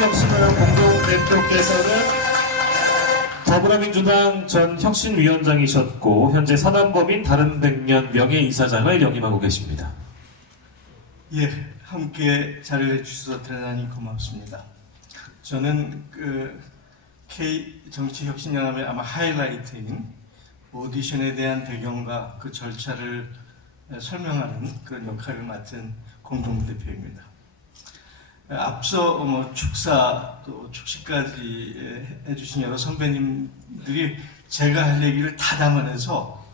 정치혁신을 공동대표께서는 더불어민주당 전 혁신위원장이셨고 현재 사단법인 다른백년 명예이사장을 역임하고 계십니다. 예, 함께 자리를 해주셔서 대단히 고맙습니다. 저는 K 정치혁신연합의 아마 하이라이트인 오디션에 대한 배경과 그 절차를 설명하는 그런 역할을 맡은 공동대표입니다. 앞서 축사 또 축식까지 해주신 여러 선배님들이 제가 할 얘기를 다 담아내서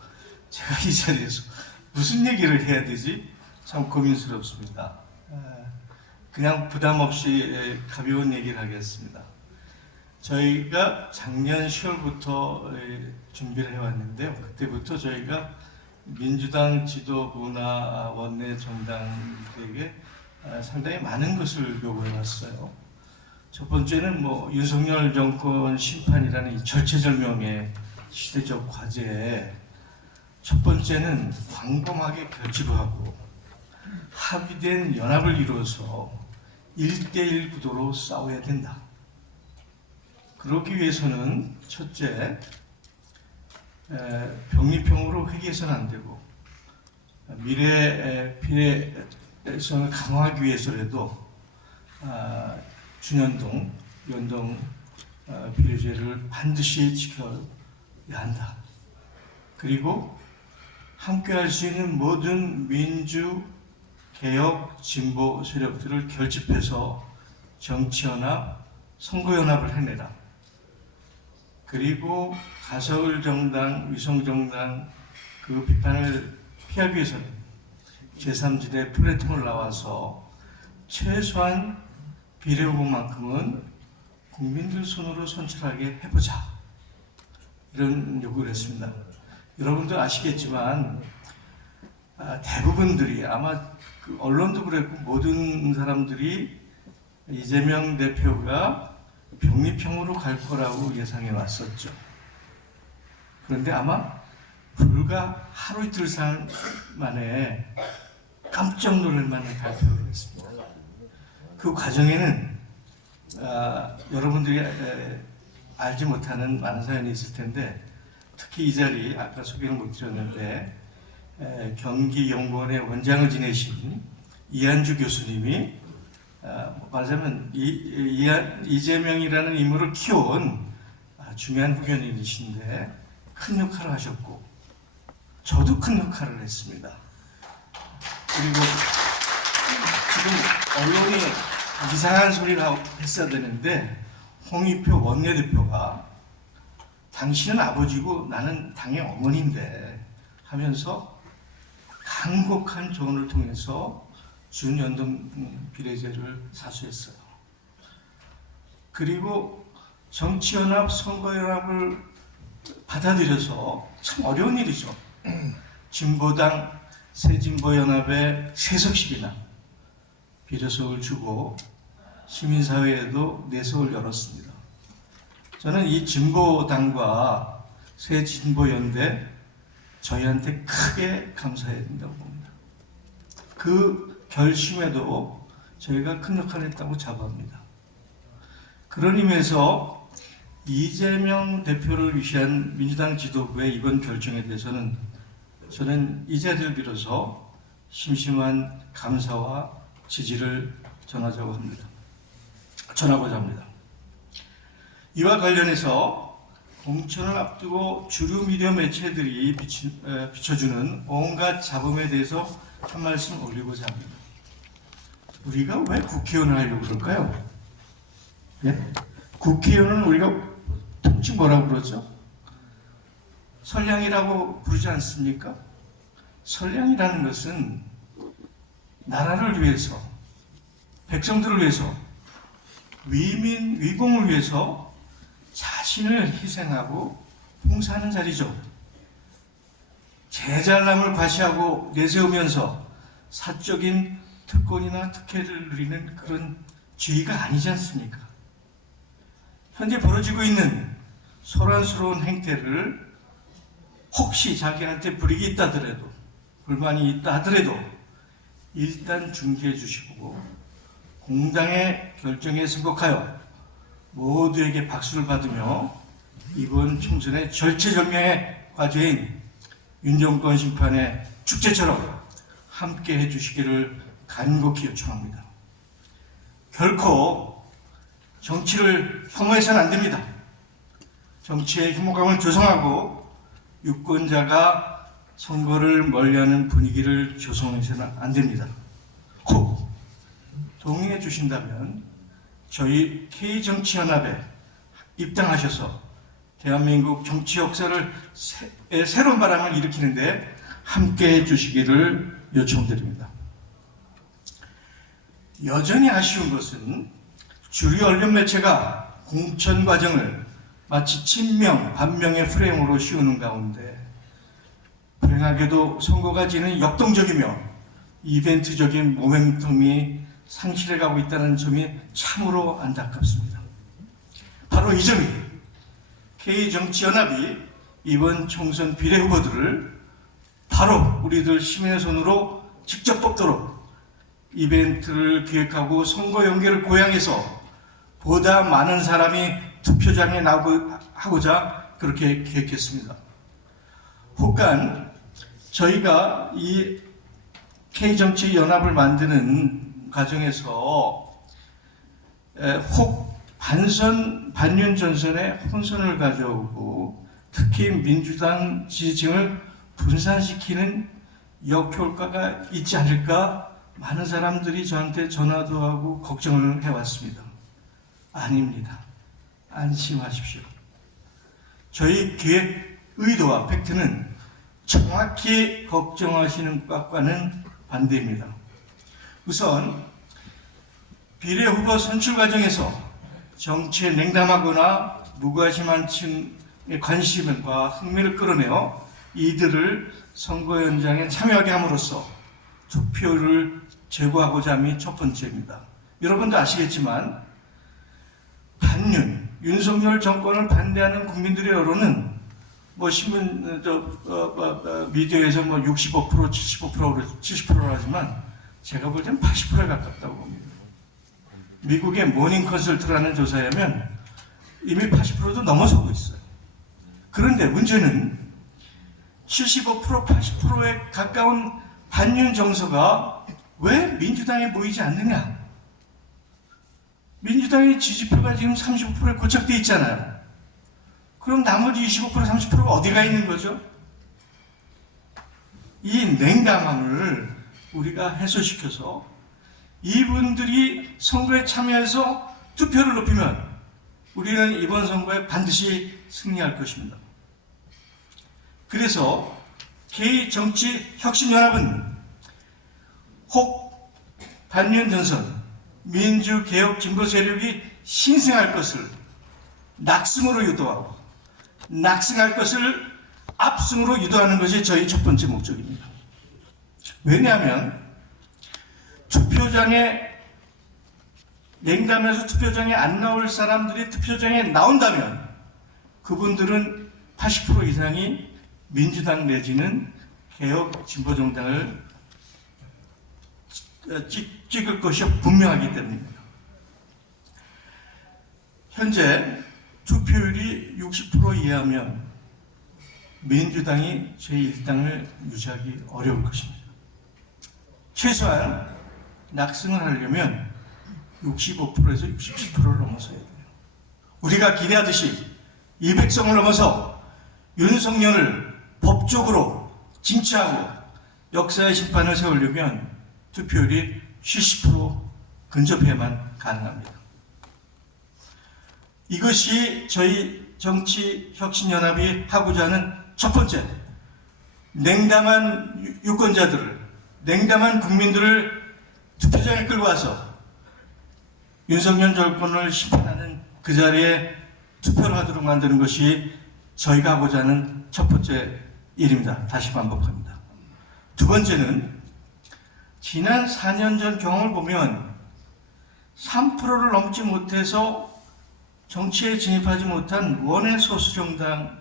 제가 이 자리에서 무슨 얘기를 해야 되지? 참 고민스럽습니다. 그냥 부담 없이 가벼운 얘기를 하겠습니다. 저희가 작년 10월부터 준비를 해왔는데요. 그때부터 저희가 민주당 지도부나 원내 정당들에게 상당히 많은 것을 요구해왔어요. 첫 번째는 윤석열 정권 심판이라는 이 절체절명의 시대적 과제에 첫 번째는 광범하게 결집하고 합의된 연합을 이루어서 1대1 구도로 싸워야 된다. 그러기 위해서는 첫째, 병리평으로 회귀해서는 안 되고 미래 비례성을 강화하기 위해서라도 준연동, 연동 비례제를 반드시 지켜야 한다. 그리고 함께할 수 있는 모든 민주, 개혁, 진보 세력들을 결집해서 정치연합, 선거연합을 해내라. 그리고 가서울 정당, 위성 정당 그 비판을 피하기 위해서는 제3지대 플랫폼을 나와서 최소한 비례 후보만큼은 국민들 손으로 선출하게 해보자. 이런 요구를 했습니다. 여러분도 아시겠지만 대부분들이 아마 언론도 그랬고 모든 사람들이 이재명 대표가 병리평으로 갈 거라고 예상해 왔었죠. 그런데 아마 불과 하루 이틀 만에 깜짝 놀랄 만한 발표를 했습니다. 그 과정에는 여러분들이 알지 못하는 많은 사연이 있을 텐데 특히 이 자리 아까 소개를 못 드렸는데 경기연구원의 원장을 지내신 이한주 교수님이 말하자면 이재명이라는 인물을 키워온 중요한 후견인이신데 큰 역할을 하셨고 저도 큰 역할을 했습니다. 그리고 지금 언론이 이상한 소리를 했어야 되는데 홍익표 원내대표가 당신은 아버지고 나는 당의 어머니인데 하면서 간곡한 조언을 통해서 준연동 비례제를 사수했어요. 그리고 정치연합, 선거연합을 받아들여서 참 어려운 일이죠. 진보당, 새진보연합에 3석씩이나 비례석을 주고 시민사회에도 내석을 열었습니다. 저는 이 진보당과 새진보연대 저희한테 크게 감사해야 된다고 봅니다. 그 결심에도 저희가 큰 역할을 했다고 자부합니다. 그런 의미에서 이재명 대표를 위한 민주당 지도부의 이번 결정에 대해서는 저는 이 자리를 빌어서 심심한 감사와 지지를 전하고자 합니다. 이와 관련해서 공천을 앞두고 주류 미디어 매체들이 비춰주는 온갖 잡음에 대해서 한 말씀 올리고자 합니다. 우리가 왜 국회의원을 하려고 그럴까요? 예? 국회의원은 우리가 통칭 뭐라고 그러죠? 선량이라고 부르지 않습니까? 선량이라는 것은 나라를 위해서, 백성들을 위해서, 위민, 위공을 위해서 자신을 희생하고 봉사하는 자리죠. 제잘남을 과시하고 내세우면서 사적인 특권이나 특혜를 누리는 그런 지위가 아니지 않습니까? 현재 벌어지고 있는 소란스러운 행태를 혹시 자기한테 불이익이 있다 하더라도, 불만이 있다 하더라도 일단 중지해 주시고 공당의 결정에 승복하여 모두에게 박수를 받으며 이번 총선의 절체절명의 과제인 윤정권 심판의 축제처럼 함께 해주시기를 간곡히 요청합니다. 결코 정치를 혐오해서는 안 됩니다. 정치의 혐오감을 조성하고 유권자가 선거를 멀리하는 분위기를 조성해서는 안 됩니다. 혹 동의해 주신다면 저희 K정치연합에 입당하셔서 대한민국 정치 역사를 새로운 바람을 일으키는데 함께 해주시기를 요청드립니다. 여전히 아쉬운 것은 주류 언론 매체가 공천 과정을 마치 친명, 반명의 프레임으로 씌우는 가운데 불행하게도 선거가 지는 역동적이며 이벤트적인 모멘텀이 상실해가고 있다는 점이 참으로 안타깝습니다. 바로 이 점이 K정치연합이 이번 총선 비례 후보들을 바로 우리들 시민의 손으로 직접 뽑도록 이벤트를 기획하고 선거 연계를 고양해서 보다 많은 사람이 투표장에 나오고자 그렇게 기획했습니다. 혹간 저희가 이 K정치연합을 만드는 과정에서 혹 반윤 전선에 혼선을 가져오고 특히 민주당 지지층을 분산시키는 역효과가 있지 않을까 많은 사람들이 저한테 전화도 하고 걱정을 해왔습니다. 아닙니다. 안심하십시오. 저희 기획 의도와 팩트는 정확히 걱정하시는 것과는 반대입니다. 우선 비례 후보 선출 과정에서 정치에 냉담하거나 무관심한 층의 관심과 흥미를 끌어내어 이들을 선거 현장에 참여하게 함으로써 투표를 제고하고자 함이 첫 번째입니다. 여러분도 아시겠지만 윤석열 정권을 반대하는 국민들의 여론은 신문, 미디어에서 65%, 70%로 하지만 제가 볼 땐 80%에 가깝다고 봅니다. 미국의 모닝 컨설트라는 조사에 하면 이미 80%도 넘어서고 있어요. 그런데 문제는 75%, 80%에 가까운 반윤 정서가 왜 민주당에 모이지 않느냐? 민주당의 지지표가 지금 35%에 고착되어 있잖아요. 그럼 나머지 25%, 30%가 어디가 있는 거죠? 이 냉담함을 우리가 해소시켜서 이분들이 선거에 참여해서 투표를 높이면 우리는 이번 선거에 반드시 승리할 것입니다. 그래서 K정치혁신연합은 혹 반윤 전선, 민주개혁 진보 세력이 신생할 것을 낙승으로 유도하고 낙승할 것을 압승으로 유도하는 것이 저희 첫 번째 목적입니다. 왜냐하면 투표장에 냉담해서 투표장에 안 나올 사람들이 투표장에 나온다면 그분들은 80% 이상이 민주당 내지는 개혁 진보정당을 찍을 것이 분명하기 때문입니다. 현재 투표율이 60% 이하면 민주당이 제1당을 유지하기 어려울 것입니다. 최소한 낙승을 하려면 65%에서 67%를 넘어서야 돼요. 우리가 기대하듯이 200석을 넘어서 윤석열을 법적으로 징치하고 역사의 심판을 세우려면 투표율이 70% 근접해야만 가능합니다. 이것이 저희 정치혁신연합이 하고자 하는 첫 번째, 냉담한 유권자들을, 냉담한 국민들을 투표장에 끌고 와서 윤석열 정권을 심판하는 그 자리에 투표를 하도록 만드는 것이 저희가 하고자 하는 첫 번째 일입니다. 다시 반복합니다. 두 번째는 지난 4년 전 경험을 보면 3%를 넘지 못해서 정치에 진입하지 못한 원외 소수 정당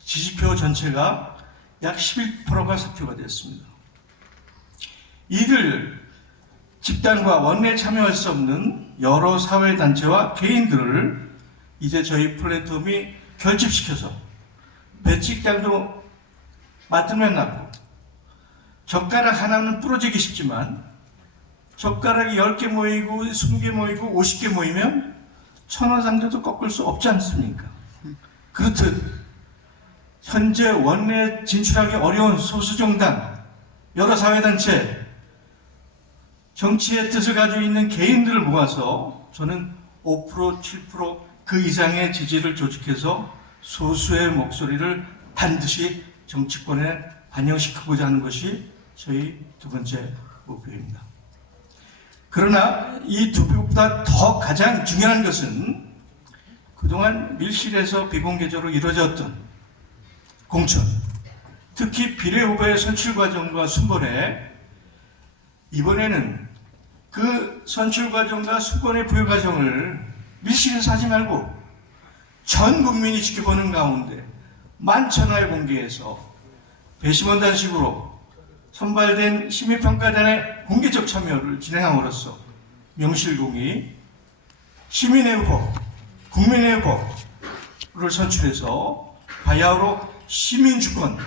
지지표 전체가 약 11%가 사표가 됐습니다. 이들 집단과 원내에 참여할 수 없는 여러 사회단체와 개인들을 이제 저희 플랫폼이 결집시켜서 배치장도 맡으면 나고 젓가락 하나는 부러지기 쉽지만 젓가락이 10개 모이고 20개 모이고 50개 모이면 천하장자도 꺾을 수 없지 않습니까? 그렇듯 현재 원내에 진출하기 어려운 소수정당, 여러 사회단체, 정치의 뜻을 가지고 있는 개인들을 모아서 저는 5%, 7%, 그 이상의 지지를 조직해서 소수의 목소리를 반드시 정치권에 반영시키고자 하는 것이 저희 두 번째 목표입니다. 그러나 이 두 목표보다 더 가장 중요한 것은 그동안 밀실에서 비공개적으로 이루어졌던 공천, 특히 비례후보의 선출 과정과 순번에 이번에는 그 선출 과정과 순번의 부여 과정을 밀실에서 하지 말고 전 국민이 지켜보는 가운데 만천하에 공개해서 배심원단식으로 선발된 심의평가단의 공개적 참여를 진행함으로써 명실공히 시민의 후보, 국민의 후보를 선출해서 바야흐로 시민주권,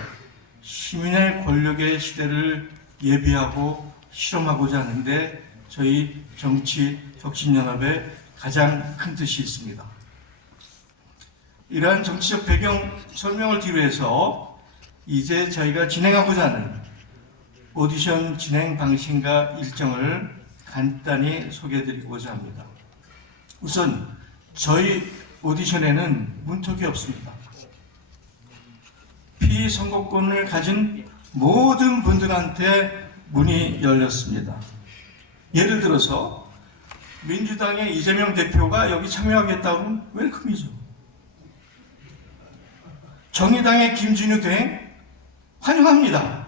시민의 권력의 시대를 예비하고 실험하고자 하는데 저희 정치혁신연합의 가장 큰 뜻이 있습니다. 이러한 정치적 배경 설명을 뒤로 해서 이제 저희가 진행하고자 하는 오디션 진행 방식과 일정을 간단히 소개해드리고자 합니다. 우선 저희 오디션에는 문턱이 없습니다. 피선거권을 가진 모든 분들한테 문이 열렸습니다. 예를 들어서 민주당의 이재명 대표가 여기 참여하겠다고 하면 웰컴이죠. 정의당의 김진우 대행 환영합니다.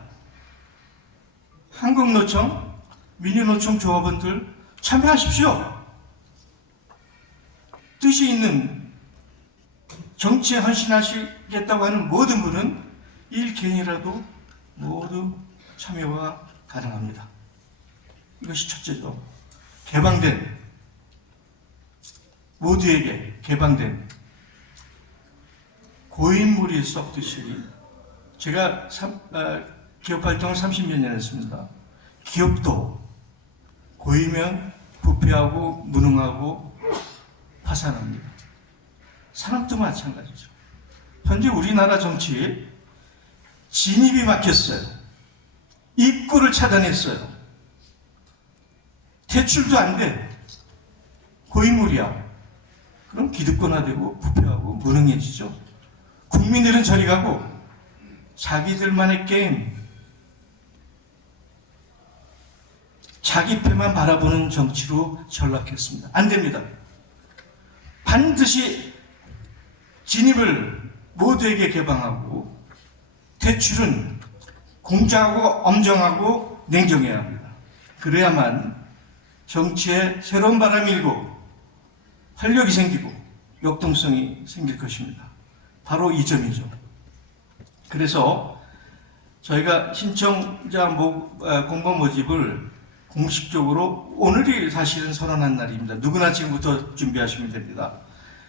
한국노총, 민주노총 조합원들 참여하십시오. 뜻이 있는 정치에 헌신하시겠다고 하는 모든 분은 일개인이라도 모두 참여가 가능합니다. 이것이 첫째죠. 개방된, 모두에게 개방된 고인물이 썩듯이 제가 기업 활동을 30몇 년 했습니다. 기업도 고이면 부패하고 무능하고 파산합니다. 산업도 마찬가지죠. 현재 우리나라 정치 진입이 막혔어요. 입구를 차단했어요. 대출도 안 돼. 고인물이야. 그럼 기득권화되고 부패하고 무능해지죠. 국민들은 저리 가고 자기들만의 게임, 자기 패만 바라보는 정치로 전락했습니다. 안 됩니다. 반드시 진입을 모두에게 개방하고 대출은 공정하고 엄정하고 냉정해야 합니다. 그래야만 정치에 새로운 바람이 일고 활력이 생기고 역동성이 생길 것입니다. 바로 이 점이죠. 그래서 저희가 신청자 공고 모집을 공식적으로 오늘이 사실은 선언한 날입니다. 누구나 지금부터 준비하시면 됩니다.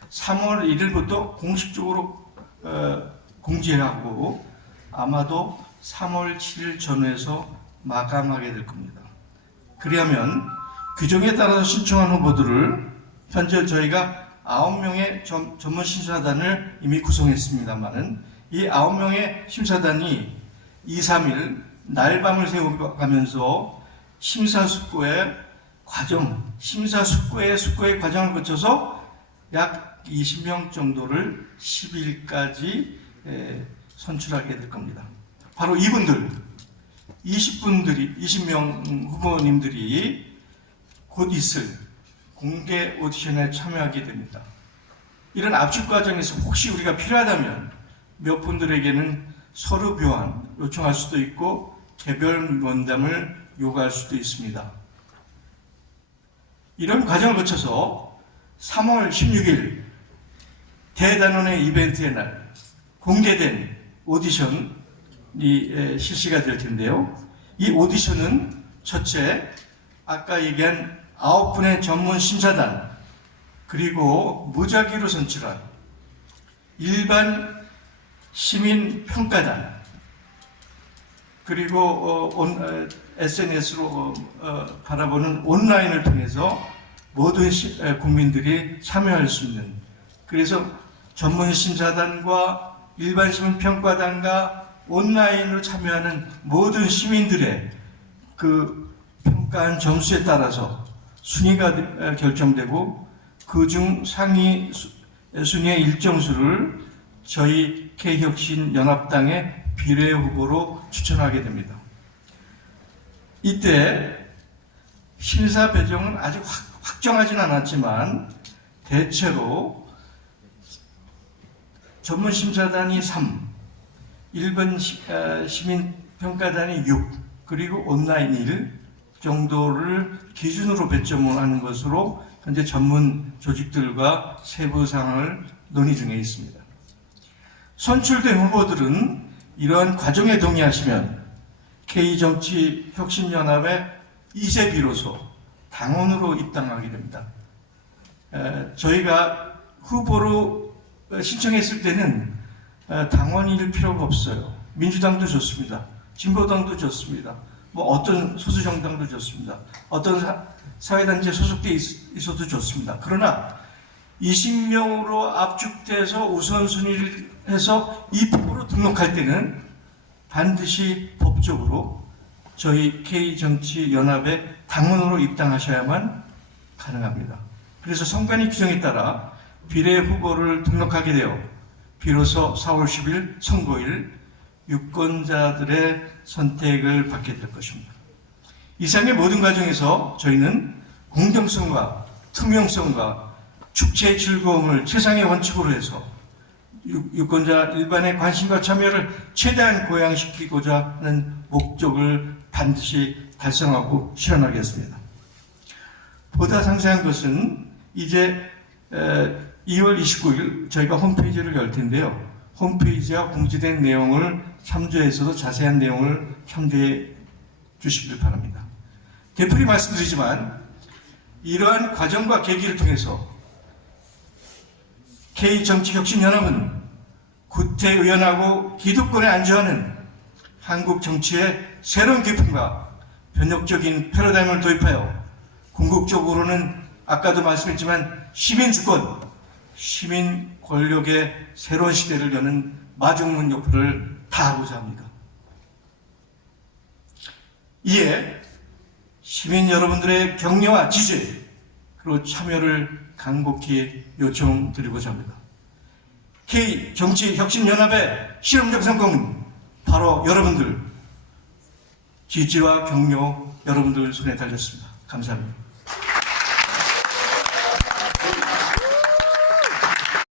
3월 1일부터 공식적으로 공지하고 아마도 3월 7일 전후에서 마감하게 될 겁니다. 그리하면 규정에 따라서 신청한 후보들을 현재 저희가 9명의 전문 심사단을 이미 구성했습니다만은 이 9명의 심사단이 2, 3일 날밤을 새워가면서 심사숙고의 과정을 거쳐서 약 20명 정도를 10일까지 선출하게 될 겁니다. 바로 이분들, 20명 후보님들이 곧 있을 공개 오디션에 참여하게 됩니다. 이런 압축 과정에서 혹시 우리가 필요하다면 몇 분들에게는 서류 교환 요청할 수도 있고 개별 면담을 요구할 수도 있습니다. 이런 과정을 거쳐서 3월 16일 대단원의 이벤트의 날 공개된 오디션이 실시가 될 텐데요. 이 오디션은 첫째 아까 얘기한 9분의 전문 심사단, 그리고 무작위로 선출한 일반 시민 평가단, 그리고 SNS로 바라보는 온라인을 통해서 모든 국민들이 참여할 수 있는, 그래서 전문 심사단과 일반 시민 평가단과 온라인으로 참여하는 모든 시민들의 그 평가한 점수에 따라서 순위가 결정되고, 그중 상위 순위의 일정수를 저희 K혁신연합당의 비례 후보로 추천하게 됩니다. 이때 심사 배정은 아직 확정하진 않았지만 대체로 전문 심사단이 3, 일반 시민 평가단이 6, 그리고 온라인 1 정도를 기준으로 배점을 하는 것으로 현재 전문 조직들과 세부 사항을 논의 중에 있습니다. 선출된 후보들은 이러한 과정에 동의하시면 K정치혁신연합의 이제 비로소 당원으로 입당하게 됩니다. 저희가 후보로 신청했을 때는 당원일 필요가 없어요. 민주당도 좋습니다. 진보당도 좋습니다. 뭐 어떤 소수정당도 좋습니다. 어떤 사회단체에 소속돼 있어도 좋습니다. 그러나 20명으로 압축돼서 우선순위를 해서 입후보로 등록할 때는 반드시 법적으로 저희 K정치연합의 당원으로 입당하셔야만 가능합니다. 그래서 선관위 규정에 따라 비례 후보를 등록하게 되어 비로소 4월 10일 선거일 유권자들의 선택을 받게 될 것입니다. 이상의 모든 과정에서 저희는 공정성과 투명성과 축제의 즐거움을 최상의 원칙으로 해서 유권자 일반의 관심과 참여를 최대한 고양시키고자 하는 목적을 반드시 달성하고 실현하겠습니다. 보다 상세한 것은 이제 2월 29일 저희가 홈페이지를 열 텐데요. 홈페이지와 공지된 내용을 참조해서도 자세한 내용을 참조해 주시길 바랍니다. 되풀이 말씀드리지만 이러한 과정과 계기를 통해서 K정치혁신연합은 구태의연하고 기득권에 안주하는 한국 정치의 새로운 기풍과 변혁적인 패러다임을 도입하여 궁극적으로는 아까도 말씀했지만 시민주권, 시민 권력의 새로운 시대를 여는 마중문 역할을 다하고자 합니다. 이에 시민 여러분들의 격려와 지지, 그리고 참여를 간곡히 요청드리고자 합니다. K정치혁신연합의 실험적 성공은 바로 여러분들, 지지와 격려 여러분들 손에 달렸습니다. 감사합니다.